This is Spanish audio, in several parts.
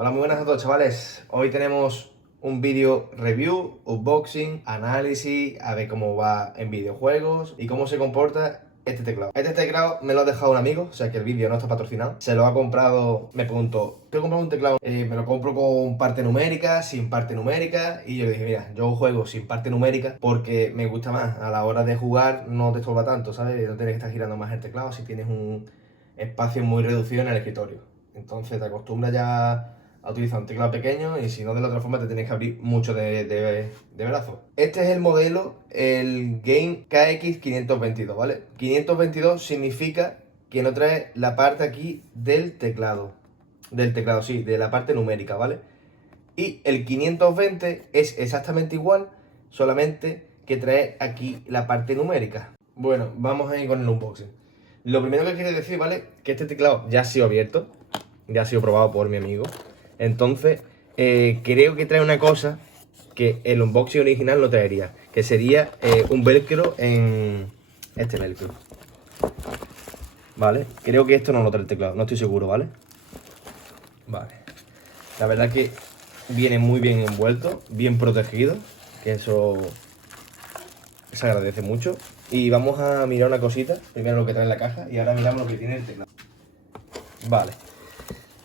Hola, muy buenas a todos, chavales. Hoy tenemos un vídeo review, unboxing, análisis, a ver cómo va en videojuegos y cómo se comporta este teclado. Este teclado me lo ha dejado un amigo, o sea que el vídeo no está patrocinado. Se lo ha comprado, me preguntó, ¿quiero comprar un teclado? ¿Me lo compro con parte numérica, sin parte numérica? Y yo le dije, mira, yo juego sin parte numérica porque me gusta más. A la hora de jugar no te estorba tanto, ¿sabes? No tienes que estar girando más el teclado si tienes un espacio muy reducido en el escritorio. Entonces te acostumbras ya a utilizar un teclado pequeño y si no de la otra forma te tienes que abrir mucho de brazo. Este es el modelo, el Game KX522, ¿vale? 522 significa que no trae la parte aquí del teclado, sí, de la parte numérica, ¿vale? Y el 520 es exactamente igual, solamente que trae aquí la parte numérica. Bueno, vamos a ir con el unboxing. Lo primero que quiero decir, ¿vale? Que este teclado ya ha sido abierto, ya ha sido probado por mi amigo. Entonces, creo que trae una cosa que el unboxing original no traería, que sería un velcro en este velcro. ¿Vale? Creo que esto no lo trae el teclado, no estoy seguro, ¿vale? Vale. La verdad que viene muy bien envuelto, bien protegido, que eso se agradece mucho. Y vamos a mirar una cosita, primero lo que trae en la caja y ahora miramos lo que tiene el teclado. Vale.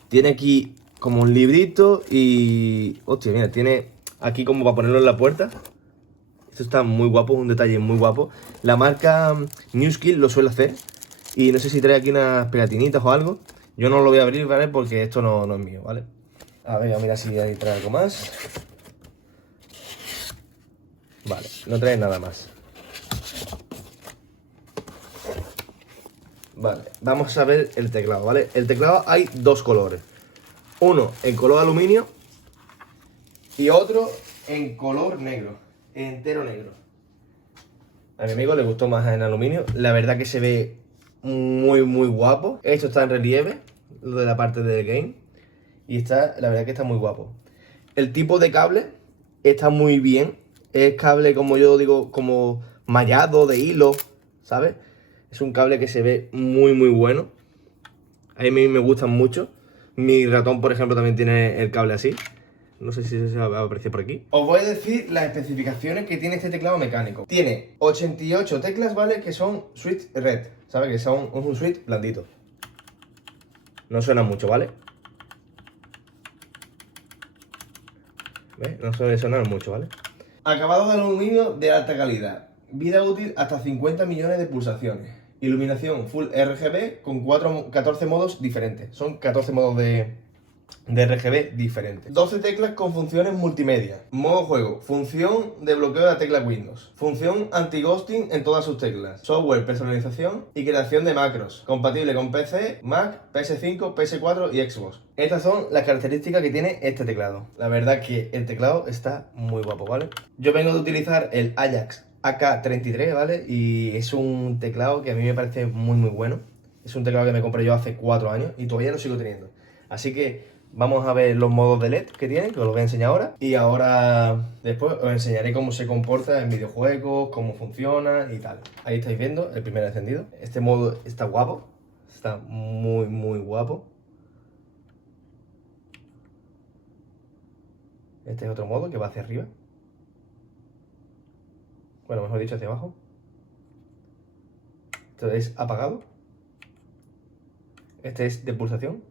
Tiene aquí como un librito y... Hostia, mira, tiene aquí como para ponerlo en la puerta. Esto está muy guapo, es un detalle muy guapo. La marca Newskill lo suele hacer. Y no sé si trae aquí unas pegatinitas o algo. Yo no lo voy a abrir, ¿vale? Porque esto no es mío, ¿vale? A ver, mira si ahí trae algo más. Vale, no trae nada más. Vale, vamos a ver el teclado, ¿vale? El teclado hay dos colores. Uno en color aluminio y otro en color negro, entero negro. A mi amigo le gustó más en aluminio. La verdad que se ve muy guapo. Esto está en relieve, lo de la parte del game. Y está, la verdad que está muy guapo. El tipo de cable está muy bien. Es cable, como yo digo, como mallado de hilo, ¿sabes? Es un cable que se ve muy bueno. A mí me gustan mucho. Mi ratón, por ejemplo, también tiene el cable así. No sé si se va a apreciar por aquí. Os voy a decir las especificaciones que tiene este teclado mecánico. Tiene 88 teclas, ¿vale? Que son switch red, ¿sabes? Que son un switch blandito. No suena mucho, ¿vale? ¿Ves? No suele sonar mucho, ¿vale? Acabado de aluminio de alta calidad. Vida útil hasta 50 millones de pulsaciones. Iluminación Full RGB con 14 modos diferentes. Son 14 modos de RGB diferentes. 12 teclas con funciones multimedia. Modo juego. Función de bloqueo de la tecla Windows. Función anti-ghosting en todas sus teclas. Software, personalización y creación de macros. Compatible con PC, Mac, PS5, PS4 y Xbox. Estas son las características que tiene este teclado. La verdad que el teclado está muy guapo, ¿vale? Yo vengo de utilizar el Ajax AK33, ¿vale? Y es un teclado que a mí me parece muy bueno. Es un teclado que me compré yo hace 4 años y todavía lo sigo teniendo. Así que vamos a ver los modos de LED que tiene, que os los voy a enseñar ahora. Y ahora, después, os enseñaré cómo se comporta en videojuegos, cómo funciona y tal. Ahí estáis viendo el primer encendido. Este modo está guapo, está muy guapo. Este es otro modo que va hacia arriba. Bueno, mejor dicho, hacia abajo. Esto es apagado. Este es de pulsación.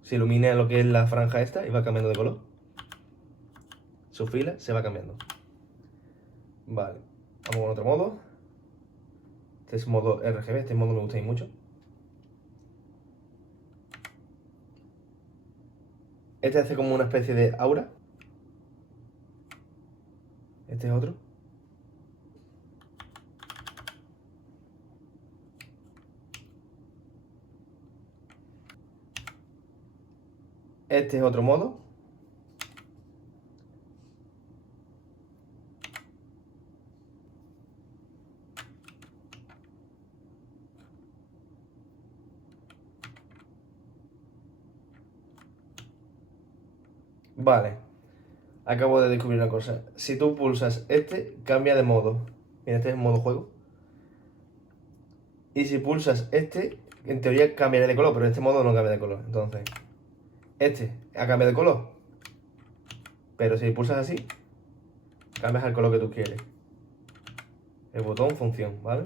Se ilumina lo que es la franja esta y va cambiando de color. Su fila se va cambiando. Vale, vamos con otro modo. Este es modo RGB, este modo me gusta mucho. Este hace como una especie de aura. Este es otro. Este es otro modo. Vale. Acabo de descubrir una cosa. Si tú pulsas este, cambia de modo. Mira, este es el modo juego. Y si pulsas este, en teoría cambiaría de color, pero en este modo no cambia de color. Entonces, este ha cambiado de color, pero si pulsas así, cambias al color que tú quieres. El botón función, ¿vale?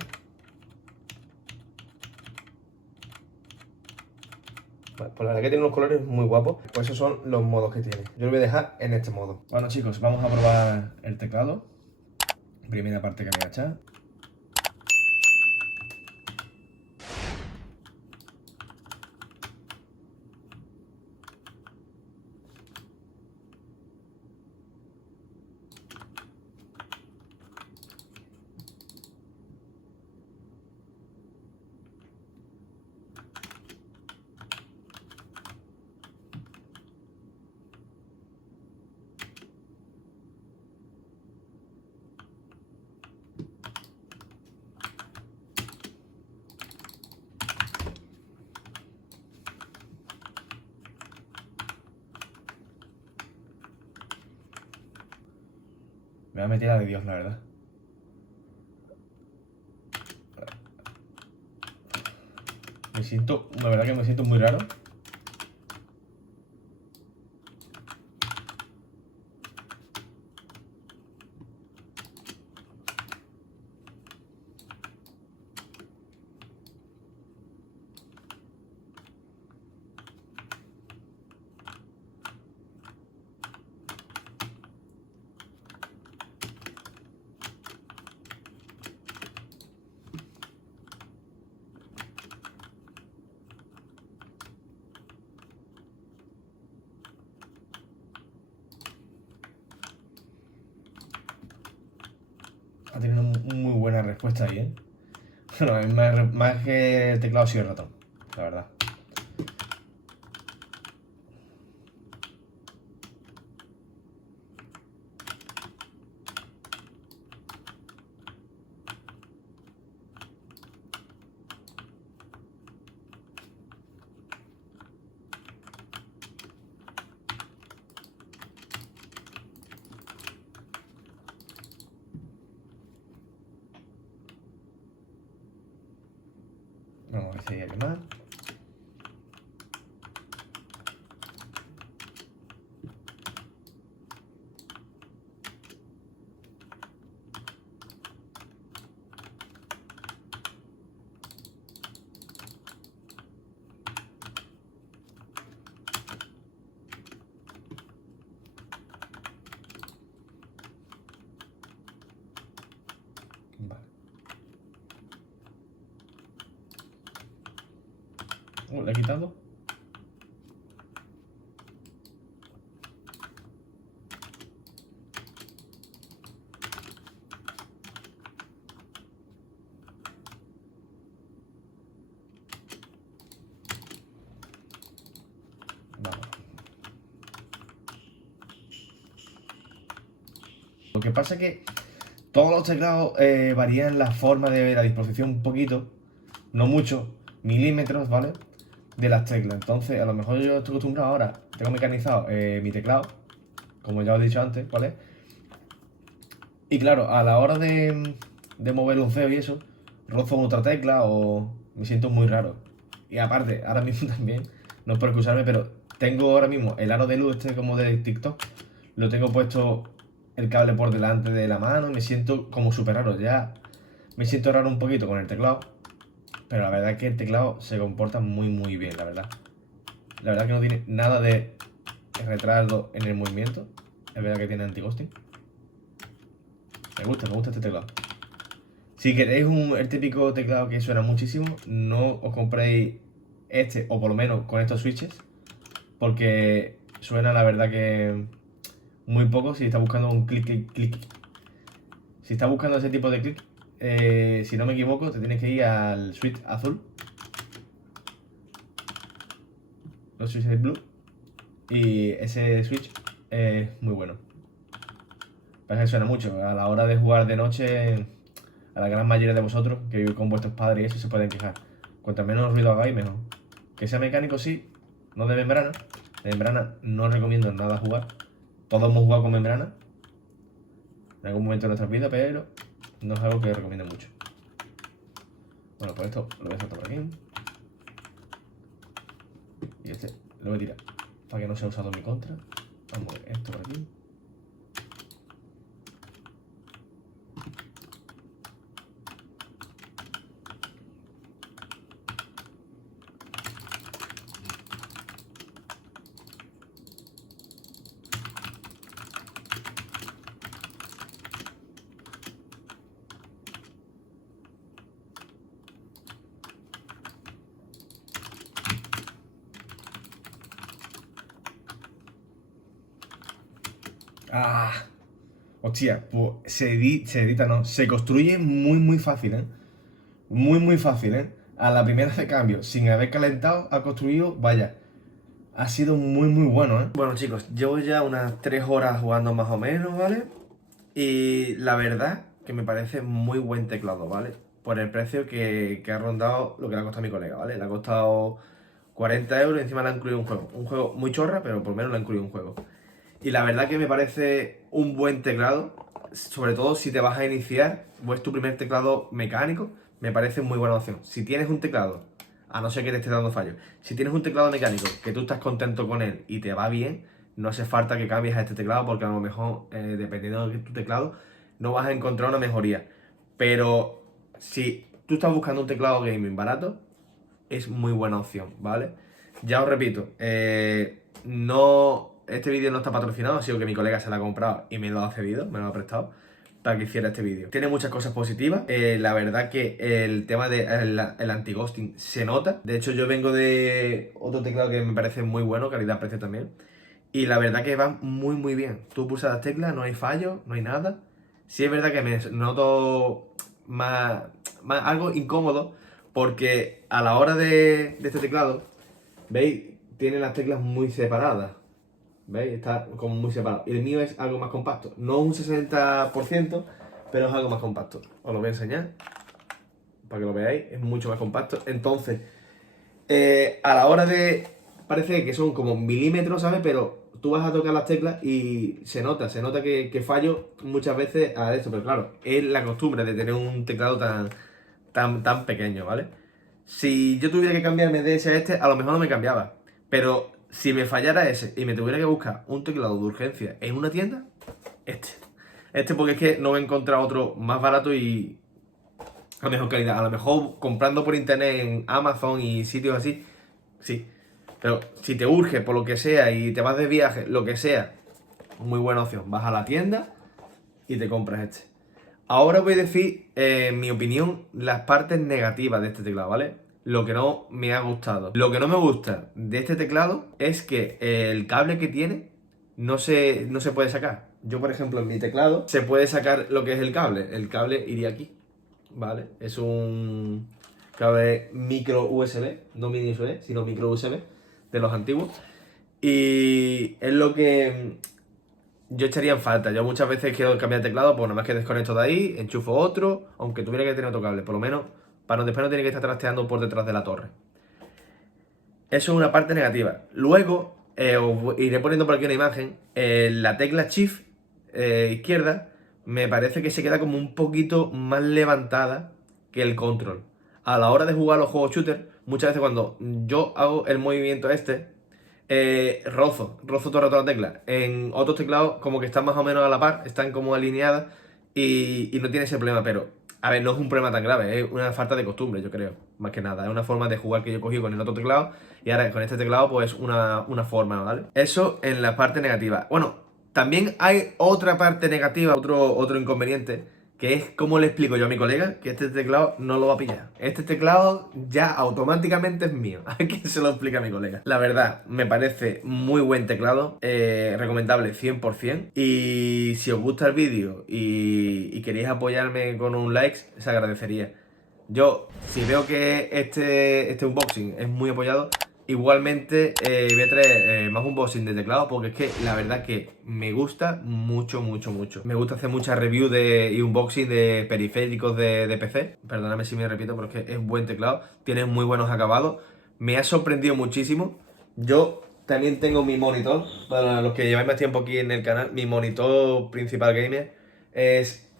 Vale, pues la verdad que tiene unos colores muy guapos. Pues esos son los modos que tiene. Yo lo voy a dejar en este modo. Bueno chicos, vamos a probar el teclado. Primera parte que me voy a echar. Me voy a meter a de Dios, la verdad. La verdad que me siento muy raro. Ha tenido muy buena respuesta ahí, ¿eh? Bueno, es más que el teclado ha sido el ratón, la verdad. Vamos a ver si hay alguien más. Vale. ¿Le he quitado? Vale. Lo que pasa es que todos los teclados varían la forma de la disposición un poquito, no mucho, milímetros, ¿vale? De las teclas. Entonces, a lo mejor yo estoy acostumbrado ahora, tengo mecanizado mi teclado, como ya os he dicho antes, ¿vale? Y claro, a la hora de mover un feo y eso, rozo otra tecla o me siento muy raro. Y aparte, ahora mismo también, no es por excusarme, pero tengo ahora mismo el aro de luz este como de TikTok, lo tengo puesto el cable por delante de la mano y me siento como súper raro. Ya me siento raro un poquito con el teclado, pero la verdad es que el teclado se comporta muy bien, la verdad. La verdad que no tiene nada de retraso en el movimiento. Es verdad que tiene anti-ghosting. Me gusta este teclado. Si queréis el típico teclado que suena muchísimo, no os compréis este, o por lo menos con estos switches, porque suena la verdad que muy poco si está buscando un clic. Si está buscando ese tipo de clic, si no me equivoco, te tienes que ir al switch azul, los switches blue, y ese switch es muy bueno. Parece que suena mucho. A la hora de jugar de noche, a la gran mayoría de vosotros que vivís con vuestros padres y eso se pueden quejar. Cuanto menos ruido hagáis, mejor. Que sea mecánico, sí, no de membrana. De membrana no recomiendo nada jugar. Todos hemos jugado con membrana en algún momento de nuestra vida, pero no es algo que recomiendo mucho. Bueno, pues esto lo voy a soltar por aquí. lo voy a tirar para que no sea usado en mi contra. Vamos a ver esto por aquí. Ah, hostia, pues se edita, no, se construye muy fácil, ¿eh? Muy fácil, ¿eh? A la primera de cambio, sin haber calentado, ha construido, vaya, ha sido muy bueno, ¿eh? Bueno chicos, llevo ya unas 3 horas jugando más o menos, ¿vale? Y la verdad que me parece muy buen teclado, ¿vale? Por el precio que ha rondado lo que le ha costado a mi colega, ¿vale? Le ha costado 40 euros y encima le ha incluido un juego. Un juego muy chorra, pero por lo menos le ha incluido un juego. Y la verdad que me parece un buen teclado, sobre todo si te vas a iniciar o es tu primer teclado mecánico, me parece muy buena opción. Si tienes un teclado, a no ser que te esté dando fallos, si tienes un teclado mecánico que tú estás contento con él y te va bien, no hace falta que cambies a este teclado porque a lo mejor, dependiendo de tu teclado, no vas a encontrar una mejoría. Pero si tú estás buscando un teclado gaming barato, es muy buena opción, ¿vale? Ya os repito, este vídeo no está patrocinado, ha sido que mi colega se lo ha comprado y me lo ha cedido, me lo ha prestado para que hiciera este vídeo. Tiene muchas cosas positivas, la verdad que el tema del el anti-ghosting se nota. De hecho yo vengo de otro teclado que me parece muy bueno, calidad-precio también. Y la verdad que va muy bien. Tú pulsas las teclas, no hay fallo, no hay nada. Sí es verdad que me noto algo incómodo porque a la hora de este teclado, ¿veis? Tiene las teclas muy separadas. ¿Veis? Está como muy separado. Y el mío es algo más compacto. No un 60%, pero es algo más compacto. Os lo voy a enseñar para que lo veáis. Es mucho más compacto. Entonces, a la hora de... Parece que son como milímetros, ¿sabes? Pero tú vas a tocar las teclas y se nota que fallo muchas veces a esto. Pero claro, es la costumbre de tener un teclado tan pequeño, ¿vale? Si yo tuviera que cambiarme de ese a este, a lo mejor no me cambiaba. Pero si me fallara ese y me tuviera que buscar un teclado de urgencia en una tienda, este. Este porque es que no voy a encontrar otro más barato y a mejor calidad. A lo mejor comprando por internet en Amazon y sitios así, sí. Pero si te urge por lo que sea y te vas de viaje, lo que sea, muy buena opción. Vas a la tienda y te compras este. Ahora voy a decir, en mi opinión, las partes negativas de este teclado, ¿vale? Lo que no me ha gustado. Lo que no me gusta de este teclado es que el cable que tiene no se puede sacar. Yo, por ejemplo, en mi teclado se puede sacar lo que es el cable. El cable iría aquí, ¿vale? Es un cable micro USB, no mini USB, sino micro USB de los antiguos. Y es lo que yo echaría en falta. Yo muchas veces quiero cambiar de teclado, pues nada más que desconecto de ahí, enchufo otro, aunque tuviera que tener otro cable, por lo menos para después no tener que estar trasteando por detrás de la torre. Eso es una parte negativa. Luego, os iré poniendo por aquí una imagen, la tecla Shift izquierda me parece que se queda como un poquito más levantada que el control. A la hora de jugar los juegos shooter, muchas veces cuando yo hago el movimiento este, rozo todo el rato la tecla. En otros teclados como que están más o menos a la par, están como alineadas y no tiene ese problema, pero a ver, no es un problema tan grave, es una falta de costumbre, yo creo, más que nada. Es una forma de jugar que yo he cogido con el otro teclado y ahora con este teclado pues una forma, ¿vale? Eso en la parte negativa. Bueno, también hay otra parte negativa, otro inconveniente, que es como le explico yo a mi colega que este teclado no lo va a pillar. Este teclado ya automáticamente es mío. ¿A quién se lo explica a mi colega? La verdad, me parece muy buen teclado, recomendable 100%. Y si os gusta el vídeo y queréis apoyarme con un like, se agradecería. Yo, si veo que este unboxing es muy apoyado, igualmente voy a traer más unboxing de teclado porque es que la verdad que me gusta mucho. Me gusta hacer muchas reviews y unboxing de periféricos de PC. Perdóname si me repito, pero es que es buen teclado, tiene muy buenos acabados. Me ha sorprendido muchísimo. Yo también tengo mi monitor, para los que lleváis más tiempo aquí en el canal, mi monitor principal gamer es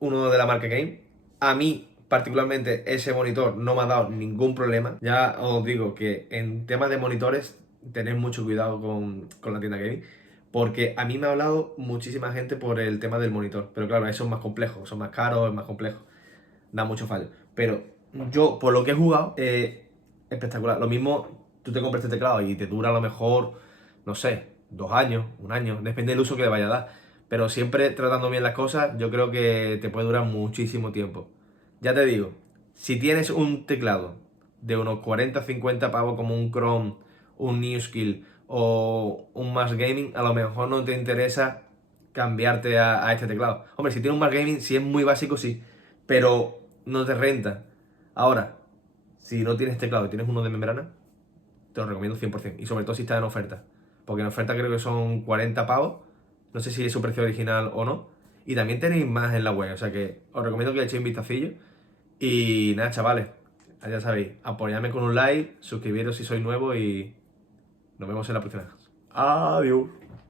uno de la marca Game. A mí, particularmente, ese monitor no me ha dado ningún problema. Ya os digo que en temas de monitores, tener mucho cuidado con la tienda gaming, porque a mí me ha hablado muchísima gente por el tema del monitor, pero claro, eso es más complejo, son más caros, es más complejo, da mucho fallo. Pero yo, por lo que he jugado, espectacular. Lo mismo, tú te compras este teclado y te dura a lo mejor, no sé, 2 años, un año, depende del uso que le vaya a dar. Pero siempre tratando bien las cosas, yo creo que te puede durar muchísimo tiempo. Ya te digo, si tienes un teclado de unos 40-50 pavos como un Chrome, un Newskill o un Más Gaming, a lo mejor no te interesa cambiarte a este teclado. Hombre, si tienes un Más Gaming, si es muy básico, sí, pero no te renta. Ahora, si no tienes teclado y tienes uno de membrana, te lo recomiendo 100%. Y sobre todo si está en oferta. Porque en oferta creo que son 40 pavos. No sé si es su precio original o no. Y también tenéis más en la web. O sea que os recomiendo que le echéis un vistacillo. Y nada, chavales. Ya sabéis, apoyadme con un like, suscribiros si sois nuevos y nos vemos en la próxima. Adiós.